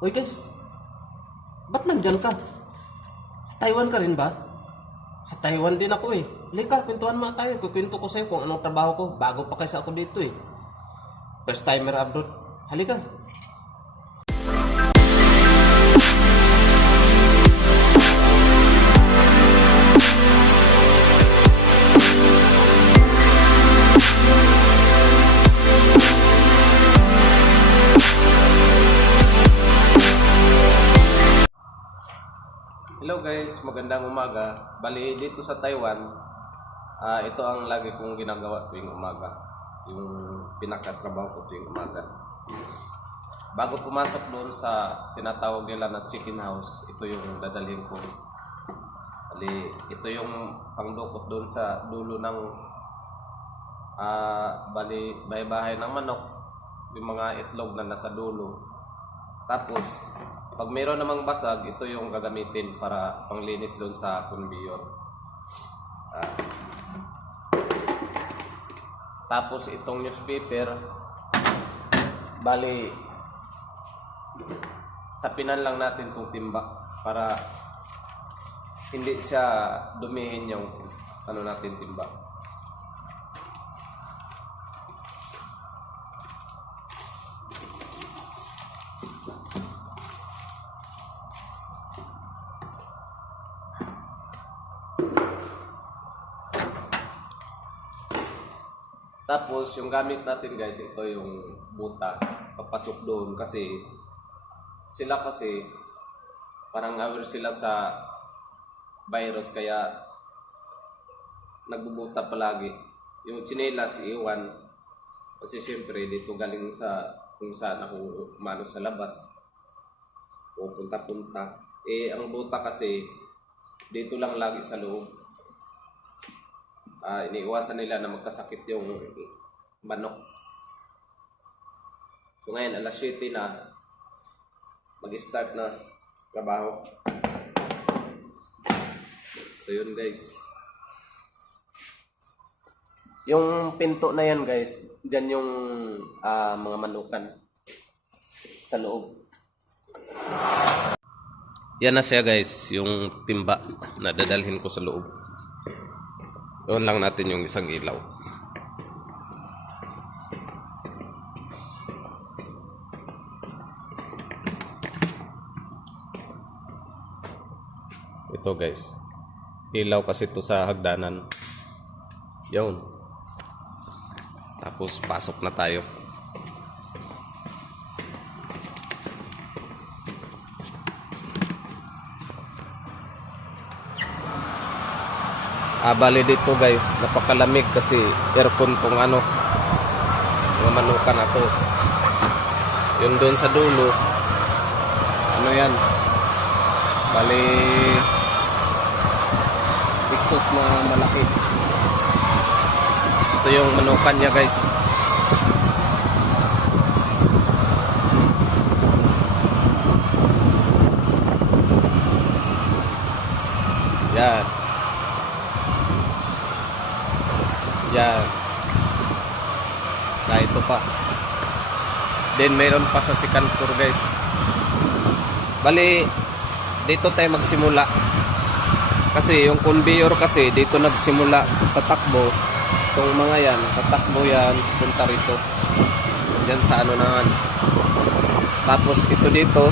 Uy guys, ba't nandyan ka? Sa Taiwan ka rin ba? Sa Taiwan din ako eh. Halika, kwentuhan mo tayo. Kukwento ko sa'yo kung anong trabaho ko. Bago pa kasi ako dito eh. First timer abroad. Halika. Hello guys, magandang umaga. Bali dito sa Taiwan, ito ang lagi kong ginagawa tuwing umaga. Yung pinakatrabaho ko tuwing umaga. Bago pumasok doon sa tinatawag nila na chicken house, ito yung dadalhin ko. Bali, ito yung pangdukot doon sa dulo ng bahay-bahay ng manok. Yung mga itlog na nasa dulo. Tapos pag mayroon namang basag, ito yung gagamitin para panglinis doon sa conveyor. Tapos itong newspaper, bali sapinan lang natin itong timba para hindi siya dumihin yung natin timba. Tapos yung gamit natin guys, ito yung buta. Papasok doon kasi sila parang aware sila sa virus kaya nagbubuta palagi. Yung tsinelas iwan kasi syempre dito galing sa kung saan ako umano sa labas o punta-punta. Ang buta kasi dito lang lagi sa loob. Iniiwasan nila na magkasakit yung manok. So ngayon alas 7 na, mag-start na trabaho. So yun guys, yung pinto na yan guys, dyan yung mga manukan sa loob. Yan na siya guys, yung timba na dadalhin ko sa loob. Doon lang natin yung isang ilaw. Ito guys. Ilaw kasi ito sa hagdanan. Yun. Tapos pasok na tayo. Bali dito guys, napakalamig kasi aircon tong mga manukan na to. Yung doon sa dulo, yan, bali exhaust na malaki. Ito yung manukan niya guys. Yan. Yan. Na ito pa. Then mayroon pa sa second floor guys. Bali dito tayo magsimula. Kasi yung conveyor kasi dito nagsimula tatakbo. Itong mga yan, tatakbo yan, punta rito. Yan sa naman. Tapos ito dito,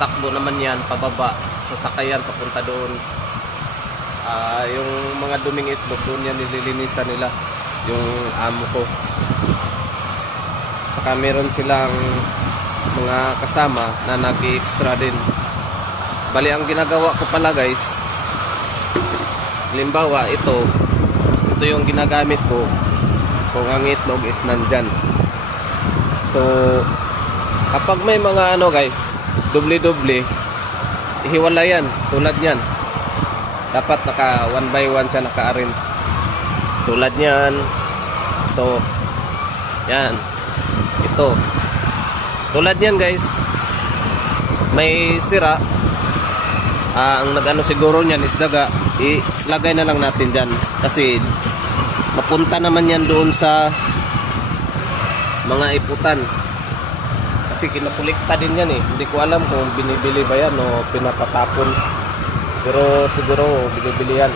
takbo naman yan pababa. Sasakayan papunta doon. Yung mga duming itlog doon yan nililinisan nila yung amo ko. Saka meron silang mga kasama na nag-extra din. Bali ang ginagawa ko pala guys, halimbawa ito yung ginagamit ko kung ang itlog is nandyan. So kapag may mga guys, doble-doble, ihiwala yan tulad yan. Dapat naka 1 by 1 siya naka-arrange. Tulad niyan. Ito. Yan. Ito. Tulad niyan guys. May sira. Ang nag-ano siguro niyan is daga. Ilagay na lang natin dyan. Kasi mapunta naman yan doon sa mga iputan. kasi kinapulikta din yan eh. Hindi ko alam kung binibili ba yan o pinapatapon. Pero siguro binibili yan.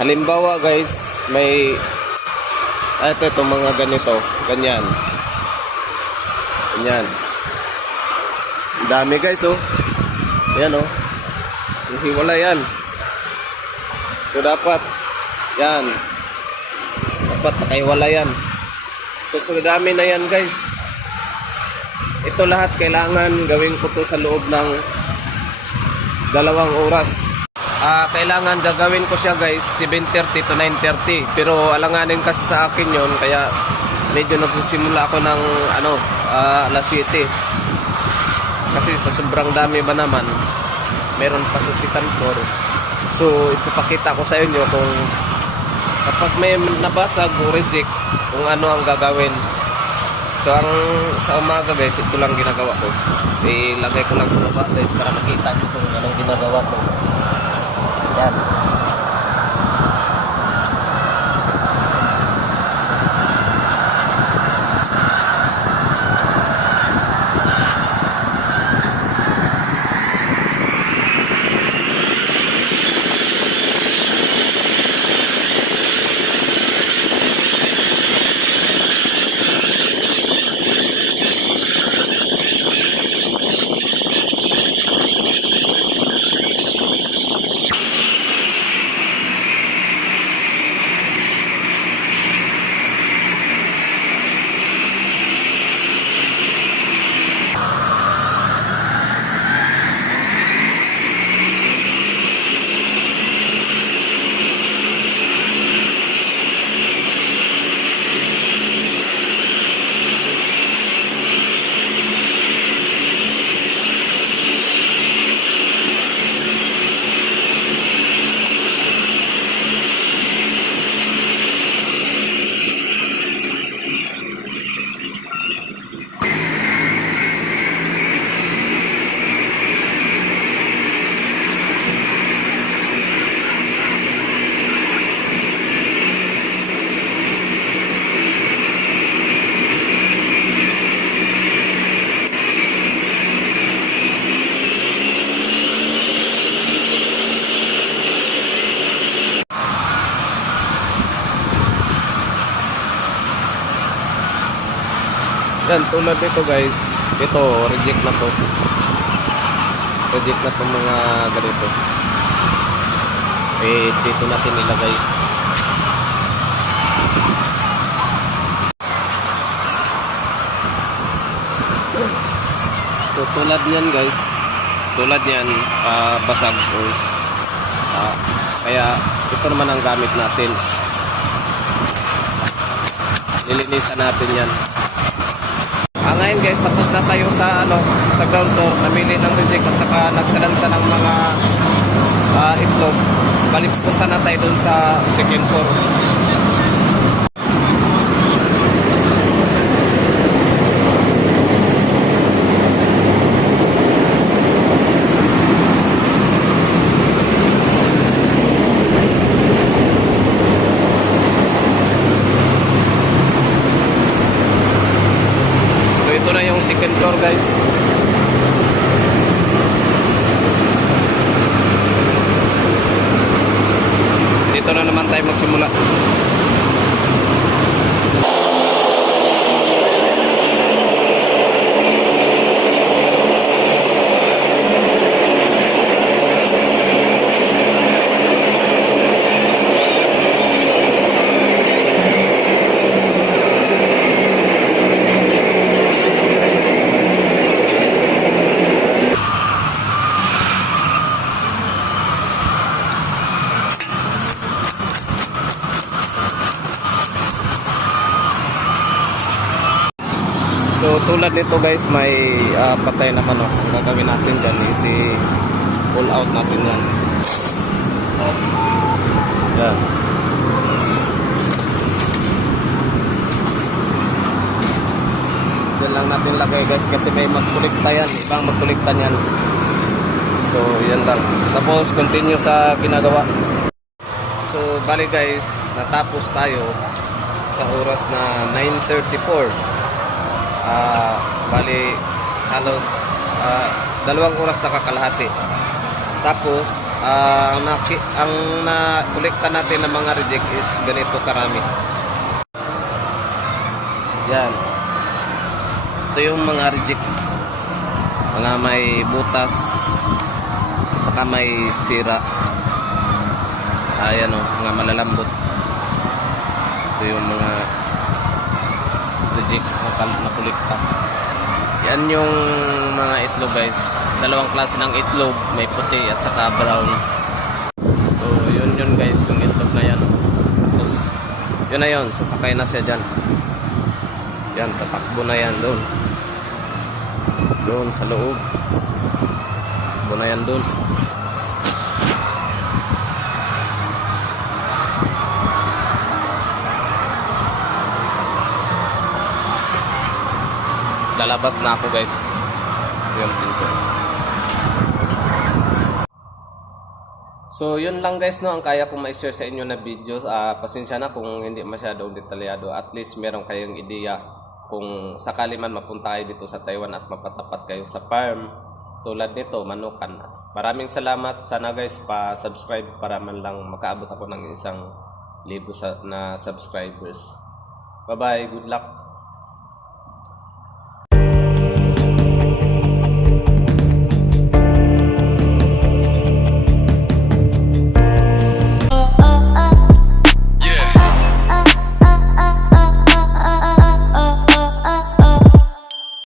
Halimbawa guys, may ito mga ganito, ganyan. Ganyan. Ang dami guys oh. Ayan oh. Hiwala yan. So dapat yan. Dapat nakahiwala yan. So sa dami na yan guys. Ito lahat kailangan gawin ko to sa loob ng 2 oras. Kailangan gagawin ko siya guys 7:30 to 9:30. Pero alanganin kasi sa akin yon, kaya medyo nagsisimula ako ng alas 7. Kasi sa sobrang dami ba naman, meron pa sa second floor. So ipapakita ko sa inyo kung kapag may nabasag o reject, kung ano ang gagawin. So sa umaga guys, ito lang ginagawa ko. Ilagay ko lang sa baba guys para makita nyo kung anong ginagawa ko. Yan. Yan, tulad nito guys, ito reject na to. Reject na tong mga ganito. Dito natin ilagay. So tulad niyan guys, tulad niyan basag hose. Kaya ito naman ang gamit natin. Lilinisan natin yan. Ngayon guys, tapos na tayo sa sa ground floor, namili ng reject at saka nagsalansa ng mga itlog. Balik punta na tayo dun sa second floor. Ito na yung second floor guys. Dito na naman tayo magsimula. So tulad nito guys, may patay naman oh. Ang gagawin natin dyan is pull out natin yan. Yan. Yan lang natin lagay guys kasi may magkulikta yan. Ibang magkulikta yan. So yan lang. Tapos continue sa ginagawa. So bali guys, natapos tayo. sa oras na 9:34. Bali halos 2 oras sa kakalahati. Tapos ang na-kolekta natin ng mga reject is ganito karami. Yan. Ito yung mga reject. Mga may butas, saka may sira. Ayan o, mga malalambot. Ito yung mga reject na kolekta. Yan yung mga itlog guys. 2 klase ng itlog, may puti at saka brown. So yun guys, yung itlog na yan. Tapos yun na yun, sasakay na siya dyan. Yan, tatakbo na yan doon. Doon sa loob. Tatakbo na yan doon. Lalabas na ako guys. Yung pinto. So yun lang guys no, ang kaya kong ma-share sa inyo na video. Pasensya na kung hindi masyadong detalyado. At least meron kayong ideya kung sakali man mapunta kayo dito sa Taiwan at mapatapat kayo sa farm tulad nito, manukan. At maraming salamat. Sana guys pa-subscribe para man lang makaabot ako ng 1,000 na subscribers. Bye bye, good luck.